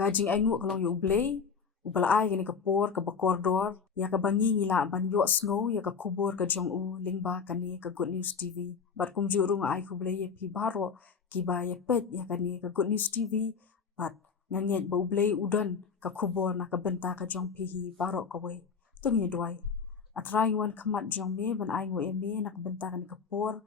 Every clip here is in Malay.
Kajing aingu kalong yu blay, ubalai gini kapor ka bakordor, ya ka bangi ngila ban yo snow ya ka kubur ka jong u lingba kani ka Good News TV. Bat kum juru nga ai kublay ya pi baro kiba ya pet ya kani ka Good News TV. Bat nganget ba ublay udan ka kubur na ka benta ka jong pihi baro ka we. Tung ye duai. Atrai wan kamat jong me ban ai ngu eme na ka benta kani kapor.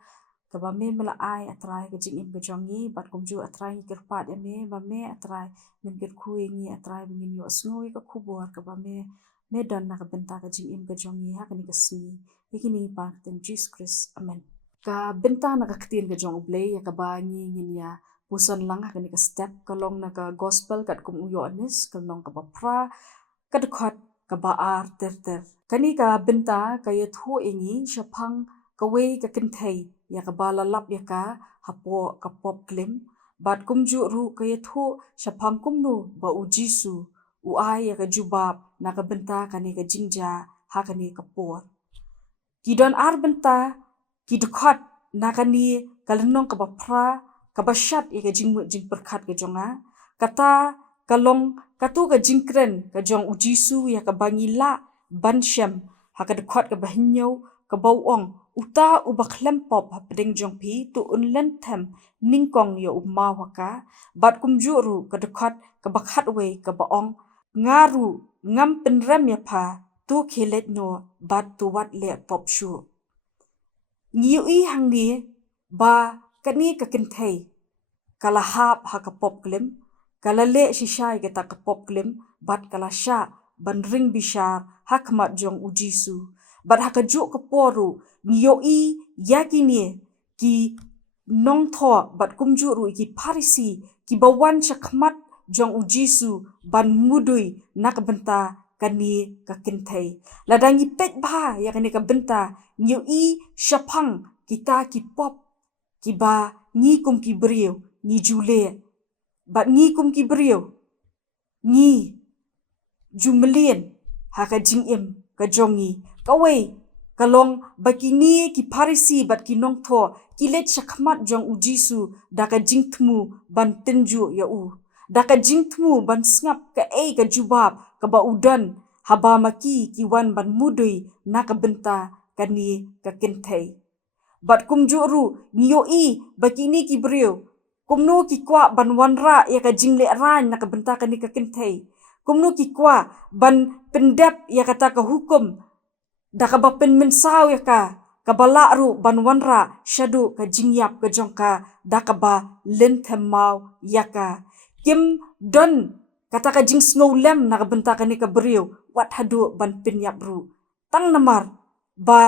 Kaba me mela ai atrai ka jing im ka jongi bat kum ju atrai ngi kerpat eme ba me atrai min ker kui ngi atrai bingin yo snoi ka kubur kaba me dan na ka benta ka jing im ka jongi ha kani ka sni ikini pa ten Jesus Christ amen. Ka benta na ka ktin ka jong ublay ya ka ba ngi ngin ya pusan lang ha kani ka step kalong na ka gospel kat kum uyo anis kalong ka ba pra ka dekat ka ba ar ter kani ka benta ka ya thu ingi syapang ka we ka kentai ya ka bala lap ya ka hapo ka pop klim bat kumju ru ka ya thu syapang kumnu ba u jisu u ai ya ka jubab na ka benta kani ka jingja ha kani ka por kidon ar benta ki dekat na kani kalenong ka ba pra ka ba shat ya ka jingmu jing perkat ka jonga kata kalong katu ka jingkren ka jong u jisu ya ka bangila ban syam ha ka dekat ka bahinyau ka bauong uta ubak lempop hapding jong pi tu unlen them ningkong yo umma waka bat kumjuru ka dekat ka bakhat we ka baong ngaru ngam penrem ya pha tu khilet no bat tu wat le pop shu ngiu i hang ni ba kani ka kenthei kala hap ha ka pop klim kala le shishai ka ta ka pop klim bat kala sha ban ring bishar hakmat jong u jisu bat ha ka ju ka poru ngiu i yakini ki nong tho bat kumju ru ki parisi ki bawan chakmat jong u jisu ban mudui nak benta kani ka kenthei ladangi pet ba ya kani ka benta ngiu i syapang kita ki pop ki ba ngi kum ki brio ngi jule bat ngi kum ki brio ngi jumelien ha ka jing im ka jongi ka we kalong bakini ki parisi bat ki nong tho ki let syakmat jong u jisu da ka jing tmu ban tenju ya u da ka jing tmu ban snap ka ka jubab ka ba udan haba maki ki wan ban mudui na ka benta kani ka kenthei bat kum juru ngiyo i bakini ki brio kumnu ki kwa ban wanra ya ka jingle ran na ka benta kani ka kenthei kumnu ki kwa ban pendap ya kata ka hukum da ka ba pen mensau ya ka bala ru ban wanra shadu ka jingyap ka jongka da ka ba len themau ya ka kim don kata ka jing snow lem na ka benta kani ka brio wat hadu ban penyap ru tang namar ba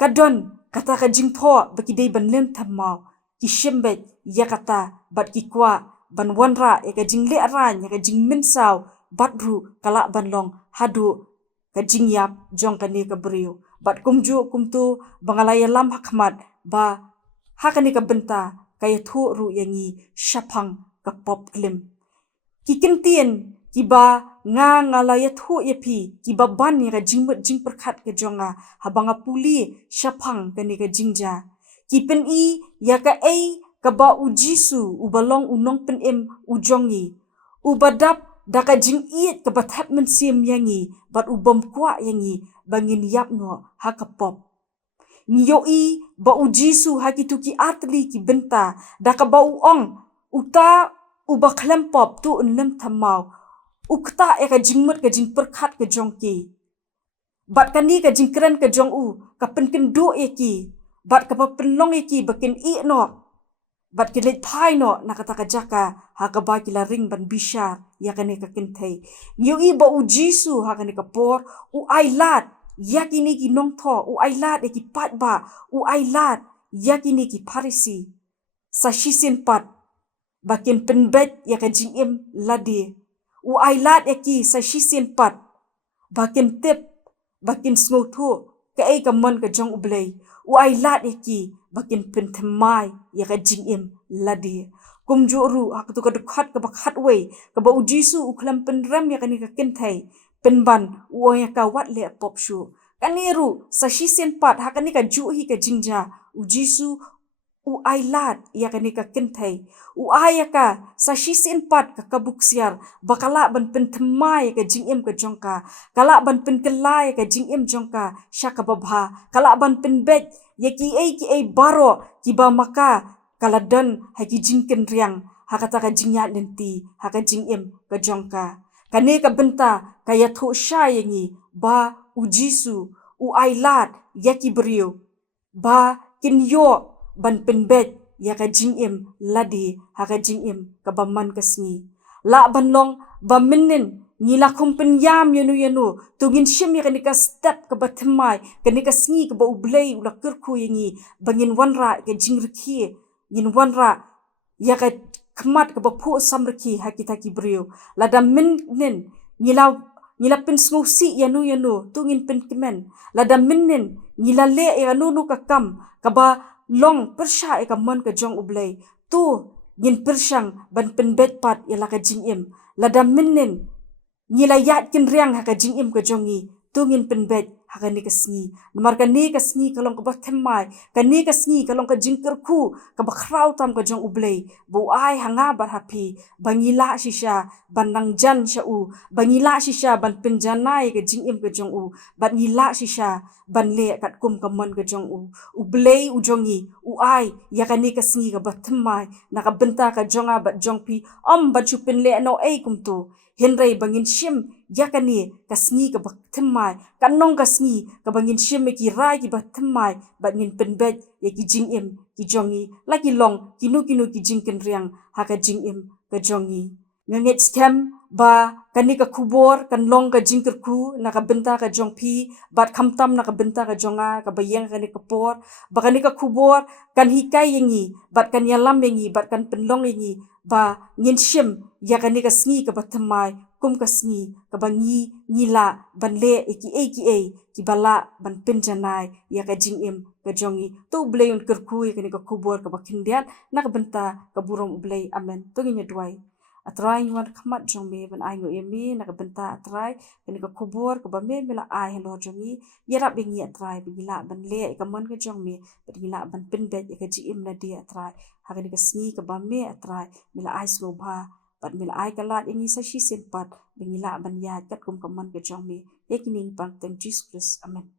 kadon kata ka jing tho baki dei ban len themau ki shembet ya kata bat ki kwa ban wanra ya ka jingle aran ya ka jing mensau bat ru kala ban long hadu ka jingyap jong kani ka brio bat kumju kumtu bangalaya lam hakmat ba hakani ka benta kaya thu ru yangi syapang ka pop klim ki kentien ki ba nga ngalaya thu ya pi ki ba ban ya ka jingmut jing perkhat ka jonga habanga puli syapang kani ka jingja ki pen i ya ka ka ba u jisu u balong unong pen em u jongi u badap da ka jing iet ka bathat men sim yangi bat u bom kwa yangi bangin yap no ha ka pop ngiyo i ba u jisu ha ki tu ki atli ki benta da ka ba u ong uta u ba klem pop tu unlem thamau ukta ya ka jingmut ka jing perkhat ka jongki bat kani ka jingkren ka jong u ka penken do eki bat ka pa penlong eki bakin i no bat kilet thai no nakata ka jaka ha ka ba kila ring ban bishar ya kani ka kenthei ngiu i ba u jisu ha kani ka por u ailat yakini ki nong tho u ailat ki pat ba u ailat yakini ki parisi sa shisin pat bakin penbet ya ka jingim ladi u ailat ki sa shisin pat bakin tip bakin snothu ka ka mon ka jong ublay u ailat ki bakin penthmai ya ka jingim ladi kumjuru haktu ka dekhat ka bakhat we ka ba u jisu u khlam penrem ya kani ka kenthei penban u ya ka wat le pop shu kaniru sa shisen pat hakani ka ju hi ka jingja u jisu u ai lat ya ka ni ka kentai u ai ka sa shisin pat ka kabuksiar bakala ban pen themai ka jingem ka jongka kala ban pen kelai ka jingem jongka syaka babha kala ban pen bet ya ki ai baro ki ba maka kala dan ha ki jingken riang hakata ka jingyat nenti haka jingem ka jongka kane ka benta kaya tho sha yangi ba u jisu u ai lat ya ki brio ba kin yo ban penbet ya ka jingem ladi haka jingem ka baman kasni la ban long ba minin ngila kumpen yam yanu tungin shim ya ka step ka bathmai ka nika sngi ka ba ublei ula kurku yangi bangin wanra ka jingrki ngin wanra ya ka kmat ka ba phu samrki hakita ki brio la da minin ngila pen sngusi yanu tungin pen kemen la da minin ngila le yanu ka kam ka ba long persha ka mon ka jong ublei tu ngin persyang ban penbet pat ya la ka jingem la da minin ngila yat kin riang ha ka jingem ka jongi tu ngin penbet ha ka ni ka sngi mar ka ni ka sngi ka long ka ba themai ka ni ka sngi ka long ka jingker ku ka ba khrau tam ka jong ublei bu ai hanga bar happy bangila shisha ban nang jan sha u bangila shisha ban penjanai ka jingem ka jong u ban ngila shisha ban le kat kum ka mon ka jong u ublei u jongi u ai ya ka ni ka sngi ka ba themai na ka benta ka jonga ba jong pi ba chu pen le no ei kum tu henrei bangin shim yakani kasngi ka bak themai kanong kasngi ka bangin shim ki rai ki bak themai bat ngin penbet ye ki jingem ki jongi laki long kinu ki jingken riang haka jingem ka jongi nganget scam ba kani ka kubor kan long ka jingker ku na ka benta ka jong pi bat khamtam na ka benta ka jonga ka bayang kani ka por ba kani ka kubor kan hikai yengi bat kan yalam yengi bat kan penlong yengi ba ngin shim ya kani ka sngi ka bathmai kum ka sngi ka bangi ngila ban le ki bala ban penjanai ya ka jingem ka jongi to blei un kerkui kani ka kubor ka bakhindian na ka benta ka burom blei amen to ngi dwai atrai ngwan khamat jongme ban ai ngo yemi na ka benta atrai kani ka kubor ka ba me mela ai helo jongi yara bengi atrai bingila ban le ka mon ka jongme bingila ban penbet ya ka jingem na dia atrai hakani ka sngi ka ba me atrai mila ai slo bha pat mila ai kalat ingi sa shi sempat bingila ban ya kat kum kaman ke jongme yekining pang teng Jesus Christ amen.